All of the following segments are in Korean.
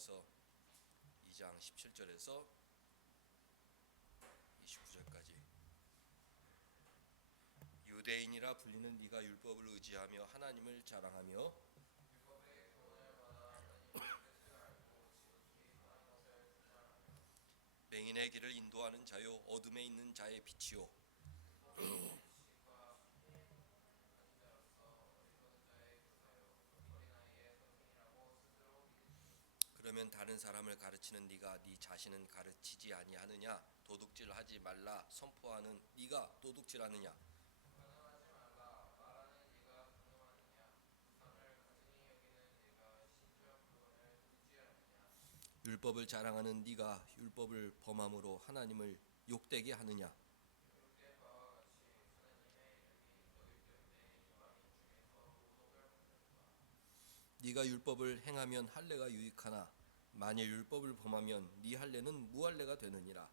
로마서 2장 17절에서 29절까지 유대인이라 불리는 네가 율법을 의지하며 하나님을 자랑하며 맹인의 길을 인도하는 자요 어둠에 있는 자의 빛이요 그러면 다른 사람을 가르치는 네가 네 자신은 가르치지 아니하느냐? 도둑질하지 말라 선포하는 네가 도둑질하느냐? 율법을 자랑하는 네가 율법을 범함으로 하나님을 욕되게 하느냐? 네가 율법을 행하면 할례가 유익하나 만일 율법을 범하면 네 할례는 무할례가 되느니라.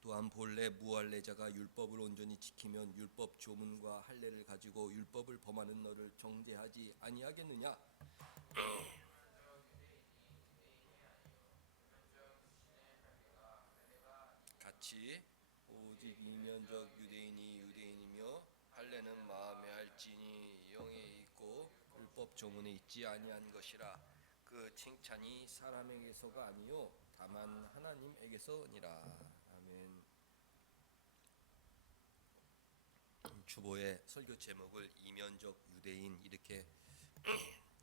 또한 본래 무할례자가 율법을 온전히 지키면 율법 조문과 할례를 가지고 율법을 범하는 너를 정죄하지 아니하겠느냐? 같이 오직 이면적 유대인이 유대인이며 할례는 마음에 할지니 영에 있고 율법 조문에 있지 아니한 것이라. 그 칭찬이 사람에게서가 아니요 다만 하나님에게서니라. 아멘. 주보의 설교 제목을 이면적 유대인 이렇게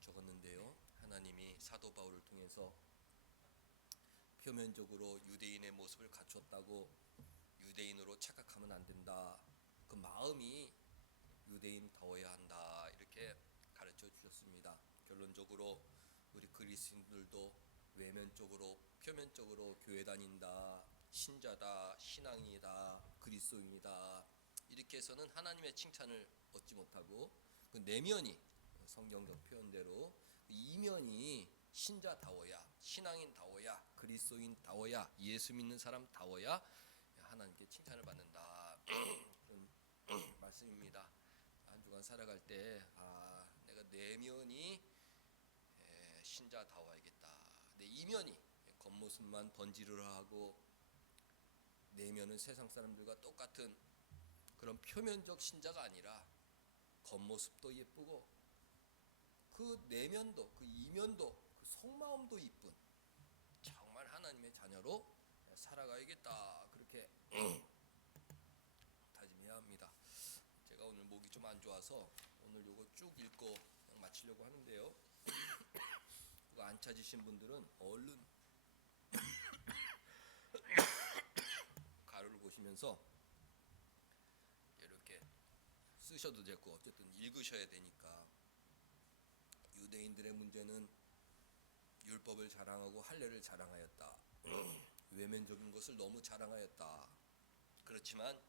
적었는데요. 하나님이 사도 바울을 통해서 표면적으로 유대인의 모습을 갖췄다고 유대인으로 착각하면 안 된다. 그 마음이 유대인다워야 한다. 이렇게 가르쳐 주셨습니다. 결론적으로 우리 그리스도인들도 외면적으로 표면적으로 교회 다닌다, 신자다, 신앙이다, 그리스도인이다 이렇게 해서는 하나님의 칭찬을 얻지 못하고 그 내면이 성경적 표현대로 이면이 신자다워야, 신앙인다워야, 그리스도인다워야, 예수 믿는 사람다워야 하나님께 칭찬을 받는다. 그런 말씀입니다. 한 주간 살아갈 때 내가 내면이 신자다워야겠다. 내 이면이 겉모습만 번지르르하고 내면은 세상 사람들과 똑같은 그런 표면적 신자가 아니라 겉모습도 예쁘고 그 내면도 그 이면도 그 속마음도 이쁜 정말 하나님의 자녀로 살아가야겠다. 그렇게 다짐해야 합니다. 제가 오늘 목이 좀 안 좋아서 오늘 요거 쭉 읽고 마치려고 하는데요. 그거 안 찾으신 분들은 얼른 가로를 보시면서 이렇게 쓰셔도 되고 어쨌든 읽으셔야 되니까. 유대인들의 문제는 율법을 자랑하고 할례를 자랑하였다. 외면적인 것을 너무 자랑하였다. 그렇지만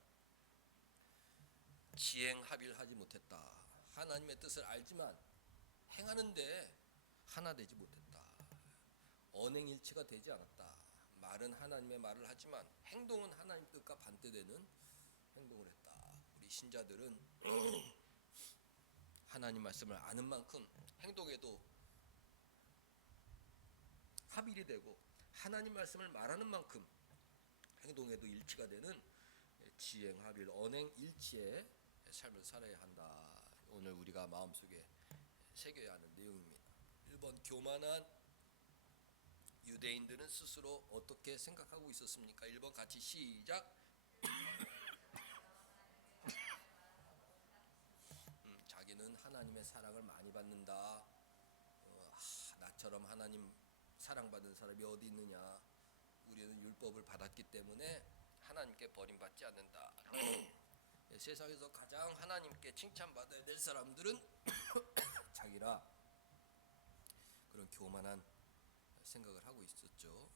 지행합일하지 못했다. 하나님의 뜻을 알지만 행하는데 하나 되지 못했다. 언행일치가 되지 않았다. 말은 하나님의 말을 하지만 행동은 하나님 뜻과 반대되는 행동을 했다. 우리 신자들은 하나님 말씀을 아는 만큼 행동에도 합일이 되고 하나님 말씀을 말하는 만큼 행동에도 일치가 되는 지행합일 언행일치의 삶을 살아야 한다. 오늘 우리가 마음속에 새겨야 하는 내용입니다. 1번 교만한 유대인들은 스스로 어떻게 생각하고 있었습니까? 1번 같이 시작. 자기는 하나님의 사랑을 많이 받는다. 나처럼 하나님 사랑받는 사람이 어디 있느냐. 우리는 율법을 받았기 때문에 하나님께 버림받지 않는다. 세상에서 가장 하나님께 칭찬받아야 될 사람들은 자기라 그런 교만한 생각을 하고 있었죠.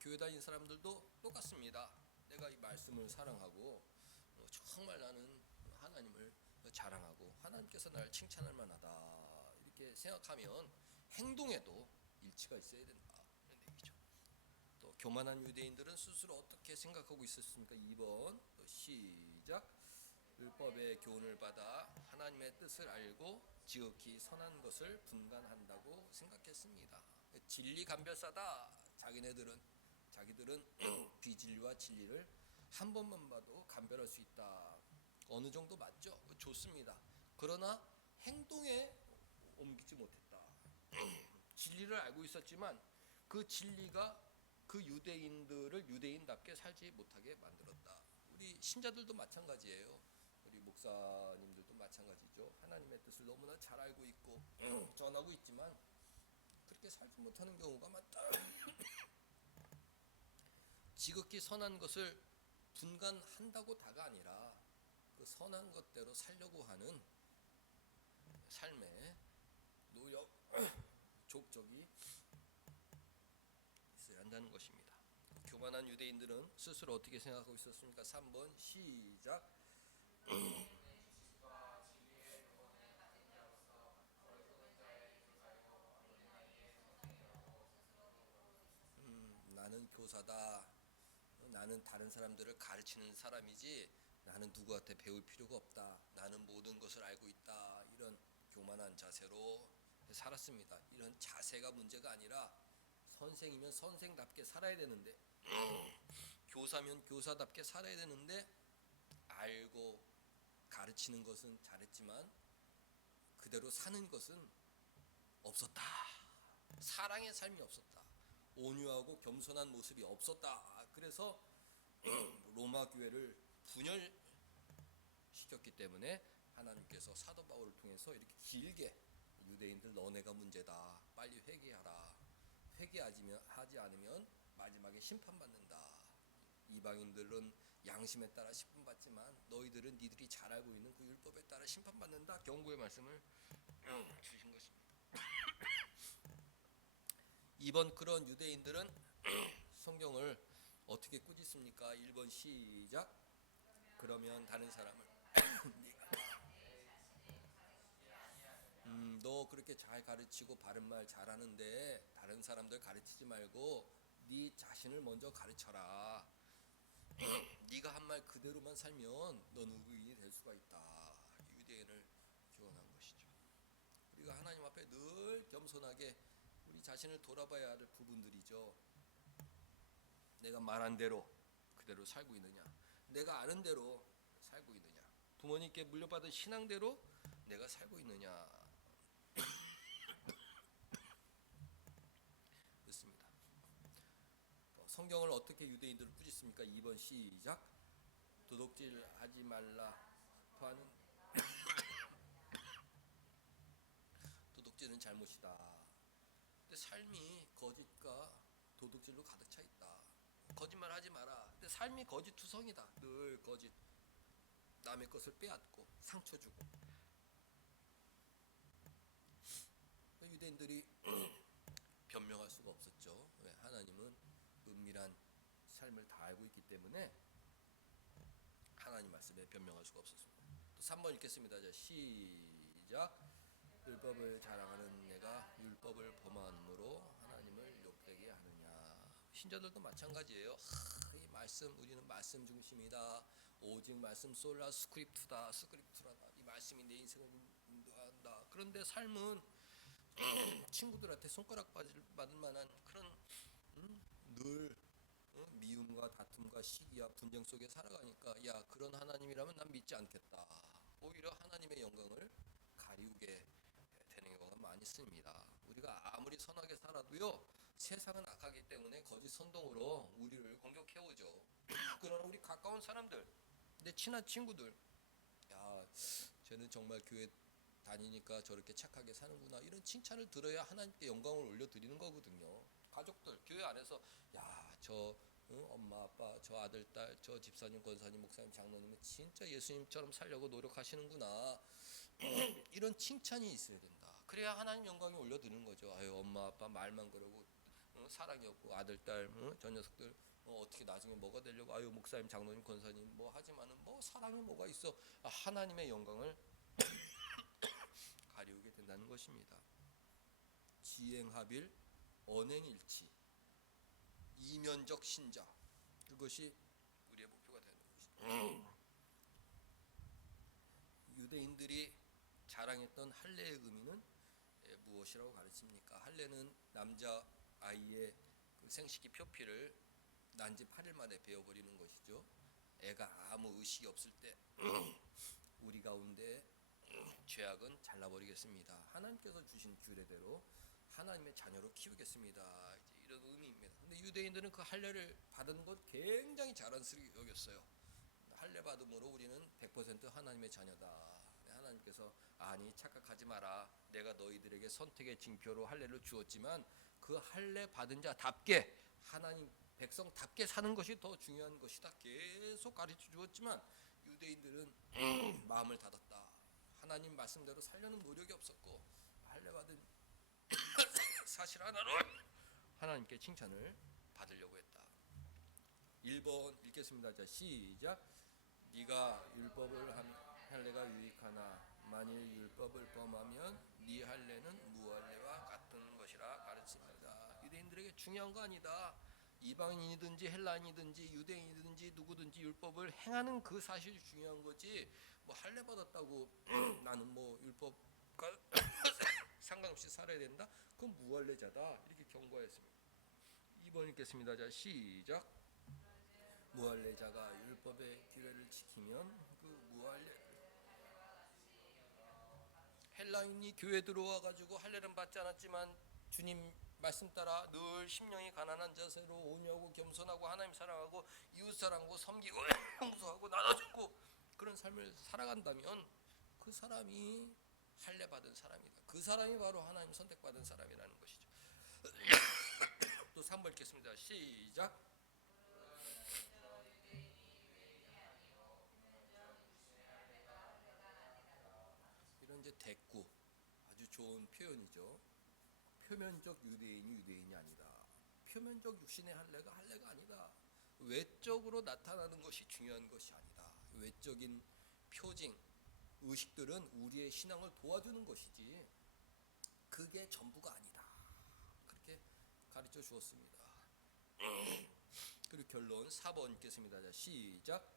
교회 다니는 사람들도 똑같습니다. 내가 이 말씀을 사랑하고 정말 나는 하나님을 자랑하고 하나님께서 나를 칭찬할 만하다 이렇게 생각하면 행동에도 일치가 있어야 된다 이런 얘기죠. 또 교만한 유대인들은 스스로 어떻게 생각하고 있었습니까? 2번 시작. 율법의 교훈을 받아 하나님의 뜻을 알고 지극히 선한 것을 분간한다고 생각했습니다. 진리 감별사다. 자기들은 비진리와 진리를 한 번만 봐도 감별할 수 있다. 어느 정도 맞죠? 좋습니다. 그러나 행동에 옮기지 못했다. 진리를 알고 있었지만 그 진리가 그 유대인들을 유대인답게 살지 못하게 만들었다. 우리 신자들도 마찬가지예요. 우리 목사님들도 마찬가지죠. 하나님의 뜻을 너무나 잘 알고 있고 전하고 있지만 그렇게 살지 못하는 경우가 많다. 지극히 선한 것을 분간한다고 다가 아니라 그 선한 것대로 살려고 하는 삶의 노력, 족적이 있어야 한다는 것입니다. 교만한 유대인들은 스스로 어떻게 생각하고 있었습니까? 3번 시작. 나는 교사다. 나는 다른 사람들을 가르치는 사람이지 나는 누구한테 배울 필요가 없다. 나는 모든 것을 알고 있다. 이런 교만한 자세로 살았습니다. 이런 자세가 문제가 아니라 선생이면 선생답게 살아야 되는데 교사면 교사답게 살아야 되는데 알고 가르치는 것은 잘했지만 그대로 사는 것은 없었다. 사랑의 삶이 없었다. 온유하고 겸손한 모습이 없었다. 그래서 로마 교회를 분열시켰기 때문에 하나님께서 사도 바울을 통해서 이렇게 길게 유대인들 너네가 문제다. 빨리 회개하라. 회개하지 않으면 마지막에 심판받는다. 이방인들은 양심에 따라 심판받지만 너희들은 니들이 잘 알고 있는 그 율법에 따라 심판받는다. 경고의 말씀을 주신 것입니다. 이번 그런 유대인들은 성경을 어떻게 꾸짖습니까? 1번 시작. 그러면 다른 사람을 너 그렇게 잘 가르치고 바른 말 잘하는데 다른 사람들 가르치지 말고 네 자신을 먼저 가르쳐라. 네가 한 말 그대로만 살면 너는 의인이 될 수가 있다. 유대인을 교훈한 것이죠. 우리가 하나님 앞에 늘 겸손하게 우리 자신을 돌아봐야 할 부분들이죠. 내가 말한 대로 그대로 살고 있느냐, 내가 아는 대로 살고 있느냐, 부모님께 물려받은 신앙대로 내가 살고 있느냐. 그렇습니다. 성경을 어떻게 유대인들을 꾸짖습니까? 2번 시작. 도둑질하지 말라 하는 도둑질은 잘못이다. 근데 삶이 거짓과 도둑질로 가득 차 있다. 거짓말하지 마라. 근데 삶이 거짓투성이다. 늘 거짓. 남의 것을 빼앗고 상처 주고. 유대인들이 변명할 수가 없었죠. 왜? 하나님은 은밀한 삶을 다 알고 있기 때문에 하나님 말씀에 변명할 수가 없었습니다. 또 3번 읽겠습니다. 자, 시작. 율법을 자랑하는 내가 율법을 범함으로 하나님을 욕되게 하느냐. 신자들도 마찬가지예요. 이 말씀, 우리는 말씀 중심이다. 오직 말씀 솔라 스크립트다. 스크립트라다. 이 말씀이 내 인생을 인도한다. 그런데 삶은 친구들한테 손가락 받을 만한 그런 늘 미움과 다툼과 시기와 분쟁 속에 살아가니까 야, 그런 하나님이라면 난 믿지 않겠다. 오히려 하나님의 영광을 가리우게 되는 경우가 많이 있습니다. 우리가 아무리 선하게 살아도요, 세상은 악하기 때문에 거짓 선동으로 우리를 공격해오죠. 그러나 우리 가까운 사람들, 내 친한 친구들, 야, 쟤는 정말 교회 다니니까 저렇게 착하게 사는구나, 이런 칭찬을 들어야 하나님께 영광을 올려드리는 거거든요. 가족들, 교회 안에서 야, 저 엄마 아빠, 저 아들 딸, 저 집사님 권사님 목사님 장로님은 진짜 예수님처럼 살려고 노력하시는구나. 이런 칭찬이 있어야 된다. 그래야 하나님 영광이 올려드리는 거죠. 아유, 엄마 아빠 말만 그러고 사랑이 없고 아들 딸 저 녀석들 어떻게 나중에 뭐가 되려고, 아유 목사님 장로님 권사님 뭐 하지만은 뭐 사랑이 뭐가 있어. 하나님의 영광을 가리우게 된다는 것입니다. 지행합일, 언행일치, 이면적 신자, 그것이 우리의 목표가 되는 것이죠. 유대인들이 자랑했던 할례의 의미는 무엇이라고 가르칩니까? 할례는 남자 아이의 그 생식기 표피를 난지 8일 만에 베어버리는 것이죠. 애가 아무 의식이 없을 때 우리 가운데 죄악은 잘라버리겠습니다. 하나님께서 주신 규례대로 하나님의 자녀로 키우겠습니다. 이제 이런 의미입니다. 근데 유대인들은 그 할례를 받은 것 굉장히 자랑스럽게 여겼어요. 할례 받음으로 우리는 100% 하나님의 자녀다. 하나님께서 아니 착각하지 마라. 내가 너희들에게 선택의 징표로 할례를 주었지만 그 할례 받은 자답게 하나님 백성답게 사는 것이 더 중요한 것이다. 계속 가르쳐 주었지만 유대인들은 마음을 닫았다. 하나님 말씀대로 살려는 노력이 없었고 할례 받은 사실 하나로 하나님께 칭찬을 받으려고 했다. 1번 읽겠습니다. 자, 시작. 네가 율법을 하면 할례가 유익하나 만일 율법을 범하면 네 할례는 무할례와 같은 것이라 가르칩니다. 유대인들에게 중요한 거 아니다. 이방인이든지 헬라인이든지 유대인이든지 누구든지 율법을 행하는 그 사실이 중요한 거지. 뭐 할례 받았다고 나는 뭐 율법과 상관없이 살아야 된다. 그건 무할례자다. 이렇게 경고했습니다. 2번 읽겠습니다. 자, 시작. 무할례자가 율법의 규례를 지키면 그 무할례 헬라인이 교회 들어와 가지고 할례는 받지 않았지만 주님 말씀 따라 늘 심령이 가난한 자세로 온유하고 겸손하고 하나님 사랑하고 이웃 사랑하고 섬기고 용서하고 나눠주고 그런 삶을 살아간다면 그 사람이 할례 받은 사람이다. 그 사람이 바로 하나님 선택받은 사람이라는 것이죠. 또 3번 읽겠습니다. 시작. 이런 이제 대꾸 아주 좋은 표현이죠. 표면적 유대인이 유대인이 아니다. 표면적 육신의 할례가 할례가 아니다. 외적으로 나타나는 것이 중요한 것이 아니다. 외적인 표징, 의식들은 우리의 신앙을 도와주는 것이지 그게 전부가 아니다. 그렇게 가르쳐 주었습니다. 그리고 결론 4번 읽겠습니다. 자, 시작.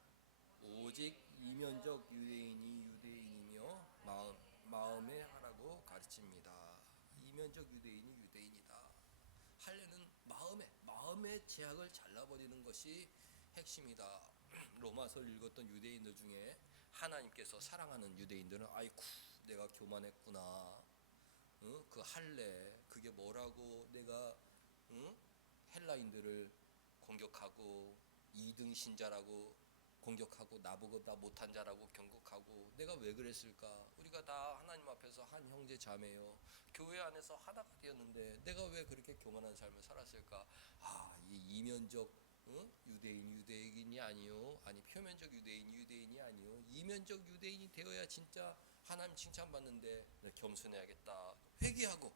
오직 이면적 유대인이 유대인이며 마음에 하라고 가르칩니다. 이면적 유대인이 유대인이다. 할례는 마음의 제약을 잘라버리는 것이 핵심이다. 로마서를 읽었던 유대인들 중에 하나님께서 사랑하는 유대인들은 아이쿠 내가 교만했구나. 그 할례 그게 뭐라고 내가 헬라인들을 공격하고 2등 신자라고 공격하고 나보다 못한 자라고 경고하고 내가 왜 그랬을까? 우리가 다 하나님 앞에서 한 형제 자매요. 교회 안에서 하나가 되었는데 내가 왜 그렇게 교만한 삶을 살았을까? 이 이면적 유대인이 아니요. 아니 표면적 유대인이 아니요. 이면적 유대인이 되어야 진짜 하나님 칭찬받는데 겸손해야겠다. 회개하고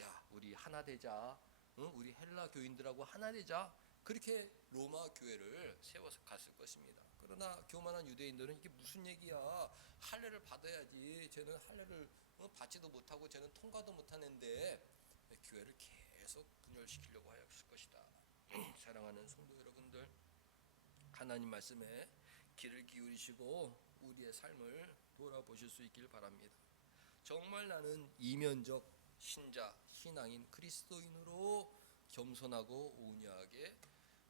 야 우리 하나 되자. 우리 헬라 교인들하고 하나 되자. 그렇게 로마 교회를 세워서 갔을 것입니다. 그러나 교만한 유대인들은 이게 무슨 얘기야? 할례를 받아야지. 쟤는 할례를 받지도 못하고 쟤는 통과도 못하는데 교회를 계속 분열시키려고 하였을 것이다. 사랑하는 성도 여러분들, 하나님 말씀에 귀를 기울이시고 우리의 삶을 돌아보실 수 있길 바랍니다. 정말 나는 이면적 신자, 신앙인 그리스도인으로 겸손하고 온유하게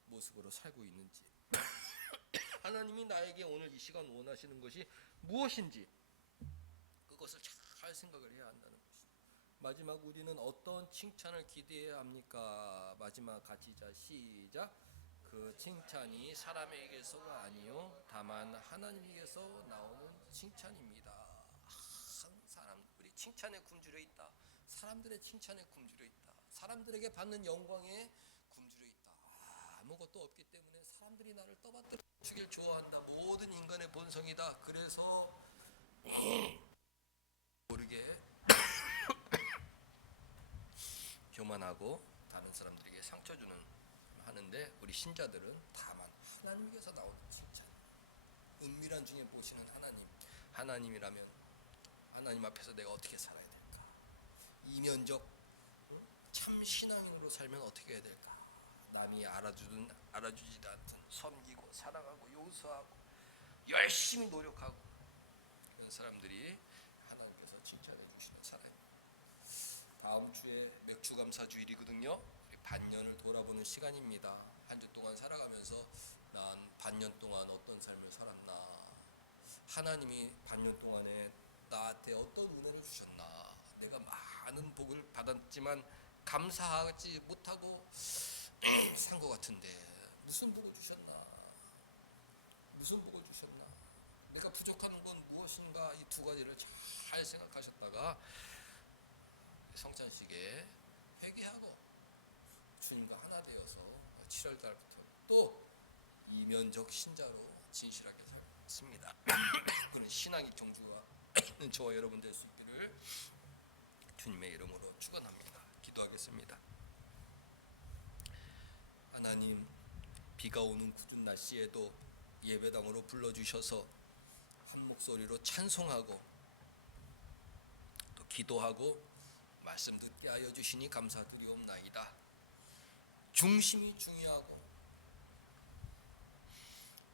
모습으로 살고 있는지 하나님이 나에게 오늘 이 시간 원하시는 것이 무엇인지 그것을 잘 생각을 해야 한다는 것입니다. 마지막 우리는 어떤 칭찬을 기대해야 합니까? 마지막 같이 자 시작. 그 칭찬이 사람에게서가 아니요 다만 하나님에게서 나오는 칭찬입니다. 우리 칭찬에 굶주려 있다. 사람들의 칭찬에 굶주려 있다. 사람들에게 받는 영광에 굶주려 있다. 아무것도 없기 때문에 사람들이 나를 떠받들어 주길 좋아한다. 모든 인간의 본성이다. 그래서 모르게 교만하고 다른 사람들에게 상처 주는 하는데 우리 신자들은 다만 하나님께서 나오는 칭찬. 은밀한 중에 보시는 하나님이라면 하나님 앞에서 내가 어떻게 살아야 될까? 이면적 참 신앙인으로 살면 어떻게 해야 될까? 남이 알아주지도 않든 섬기고 사랑하고 용서하고 열심히 노력하고 있는 사람들이 하나님께서 칭찬해 주시는 사람입니다. 다음 주에 맥주감사주일이거든요. 우리 반년을 돌아보는 시간입니다. 한 주 동안 살아가면서 난 반년 동안 어떤 삶을 살았나, 하나님이 반년 동안에 나한테 어떤 은혜를 주셨나, 내가 많은 복을 받았지만 감사하지 못하고 산 것 같은데 무슨 복을 주셨나, 무슨 복을 주셨나, 내가 부족한 건 무엇인가, 이 두 가지를 잘 생각하셨다가 성찬식에 회개하고 주님과 하나 되어서 7월 달부터 또 이면적 신자로 진실하게 살습니다. 그런 신앙의 경주가 있는 저와 여러분 될 수 있기를 주님의 이름으로 축원합니다. 기도하겠습니다. 하나님, 비가 오는 궂은 날씨에도 예배당으로 불러주셔서 한 목소리로 찬송하고 또 기도하고 말씀 듣게 하여 주시니 감사드리옵나이다. 중심이 중요하고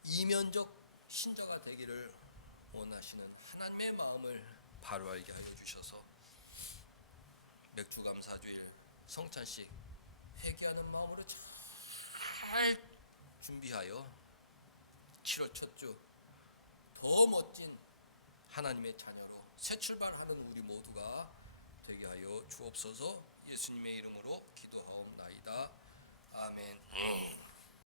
이면적 신자가 되기를 원하시는 하나님의 마음을 바로 알게 하여 주셔서 맥주감사주일 성찬식 회개하는 마음으로 잘 준비하여 7월 첫 주 더 멋진 하나님의 자녀로 새 출발하는 우리 모두가 되게 하여 주옵소서. 예수님의 이름으로 기도하옵나이다. 아멘.